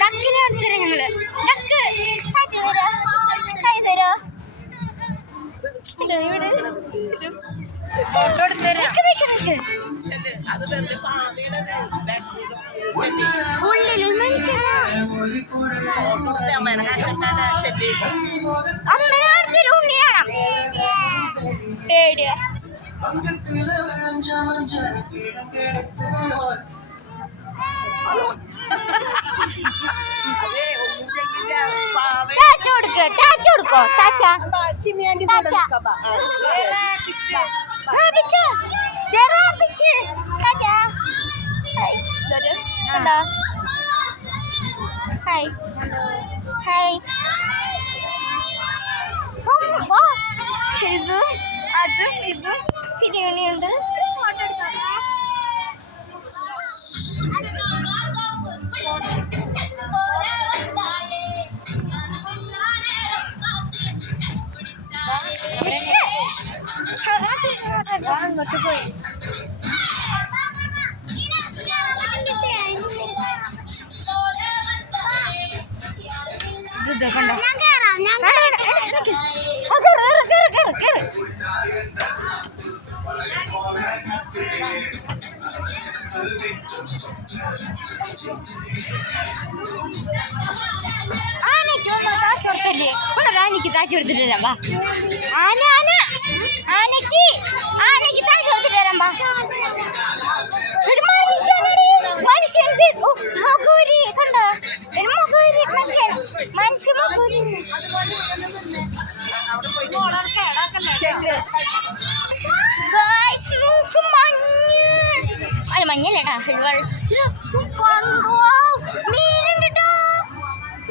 ഡക്കിനെ കാണിച്ചു ഞങ്ങള് ഡക്ക് കൈ തരോ ഫോട്ടോ ഉള്ളിൽ പേടിയാ കൊടുക്കോ ഇത് അതും ഇതും ബിരിയാണിയുണ്ട്. അങ്ങോട്ട് പോയി കണ്ടോ ആനയ്ക്ക് താഴ്ച കൊടുത്തിട്ട് വരാം. ആന ആന ആനയ്ക്ക് ആനയ്ക്ക് താഴ്ച കൊടുത്തിട്ട് വരാം. ഒരു മനുഷ്യൻ മകൂരി കണ്ടോ, ഒരു മകൂരി മനുഷ്യൻ മനുഷ്യ മകൂരി. അല്ല മഞ്ഞല്ലേടാ മീനുണ്ട് കേട്ടോ,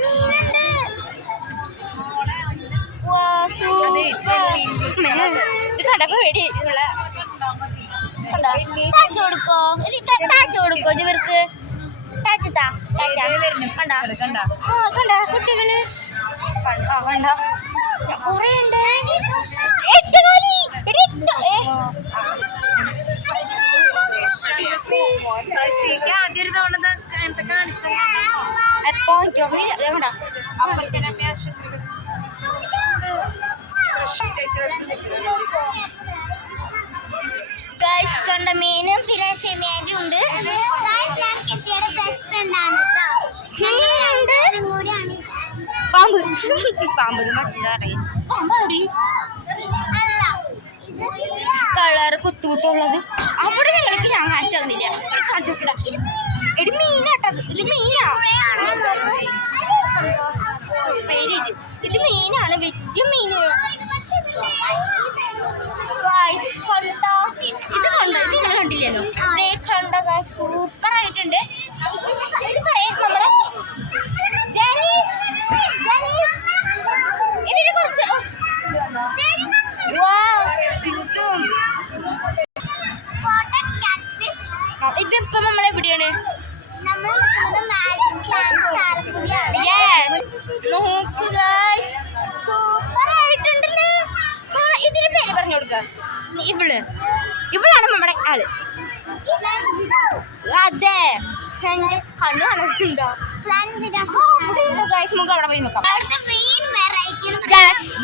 മീനുണ്ട്. ഇത് കണ്ടപ്പോ പേടി താച്ച് കൊടുക്കോ, താച്ച് കൊടുക്കോ ഇവർക്ക് താച്ചത്താ കണ്ട കുട്ടികള് കണ്ട കുറേ ഉണ്ട്. 8 കോലി ആദ്യം ഒരു തവണ കണ്ട മീനും പിന്നെ സെമിയാൻറ്റും ഉണ്ട്. പാമ്പ് പാമ്പ് മച്ചറി പാമ്പടി കളർ കുത്തുകുത്തുള്ളത് അവിടെ ഞങ്ങൾക്ക് ഞാൻ കാണിച്ചു തന്നില്ല. കാണിച്ചിട്ടില്ല. ഇത് മീനാട്ടത്, ഇത് മീനാ പേരിട്ട് ഇത് മീനാണ്, വലിയ മീന്. ഇത് കണ്ടോ, ഇത് നിങ്ങൾ കണ്ടില്ലല്ലോ. ഇതേ കണ്ടോ സൂപ്പർ ആയിട്ടുണ്ട്. ഇത് പറയാം നമ്മുടെ ഇതിന് കുറച്ച് ഇതിപ്പോ നമ്മളെവിടെയാണ്? സൂപ്പർ ആയിട്ടുണ്ടല്ലോ. ഇതിന് പേര് പറഞ്ഞു കൊടുക്ക. ഇവളാണ് നമ്മുടെ ആള്. അതെ കണ്ണു കാണുന്നുണ്ടോ? മുഖം അവിടെ പോയി നോക്കാം.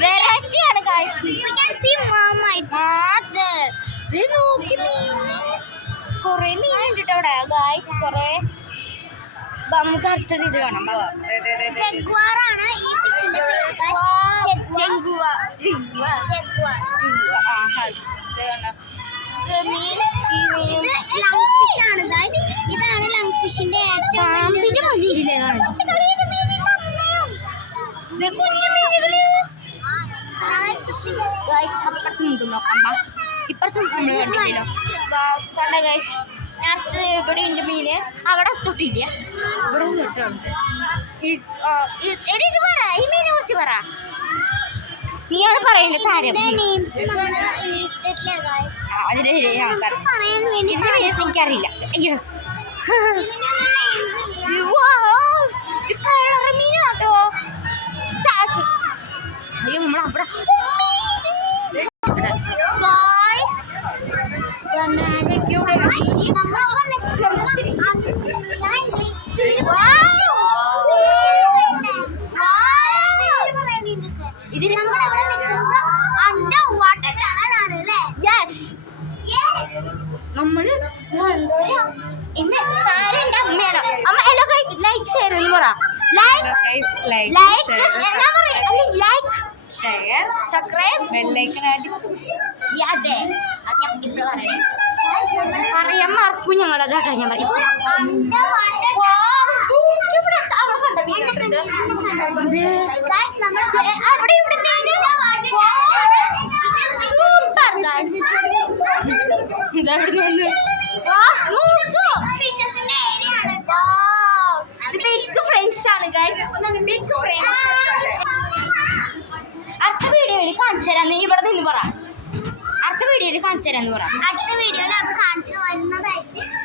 വെറൈറ്റി ആണ് കൊറേ മീനുണ്ട് കേട്ടോ അവിടെ ഗായ്സ്. കൊറേ നമുക്ക് അടുത്തത് ഇത് കാണാം. ഇതാണ് ലങ് ഫിഷിന്റെ അപ്പുറത്ത് നമുക്ക് നോക്കാം. ഇപ്പുറത്ത് നമ്മൾ കണ്ടില്ലല്ലോ. കണ്ട ഗൈസ് നേരത്തെ ഇവിടെ ഉണ്ട് മീന്, അവിടെ തൊട്ടില്ല, ഇവിടെ തൊട്ടുണ്ട്. ഇത് പറ, ഈ മീനെ കുറിച്ച് പറ. നീയാണ് പറയുന്നത് താരം. അതിന്റെ എനിക്കറിയില്ല. അയ്യോ കളർ മീനാട്ടോ. അയ്യോ നമ്മളവിടെ ഇതിന് നമ്മള് എന്തോ എന്റെ താരെന്റെ അമ്മയാണ്. അമ്മ ഹലോ ഗൈസ് ലൈക്ക് ഷെയർ എന്ന് പറ. ലൈക്ക് ഷെയർ സബ്സ്ക്രൈബ് ബെല്ലൈക്കൺ അടിച്ചു. അതെ അത് ഞാൻ ഇപ്പോൾ പറയണേ പറയാൻ മറക്കും ഞങ്ങളത് കേട്ടോ. ഞാൻ പറയും ഫ്രണ്ട്സ് ആണ് അടുത്ത വീഡിയോയിൽ കാണിച്ചു തരാം. നീ ഇവിടെ നിന്ന് പറ. അടുത്ത വീഡിയോയിൽ കാണിച്ചു തരാന്ന് പറ. അടുത്ത വീഡിയോയിൽ അത് കാണിച്ചു വരുന്നതായിരിക്കും.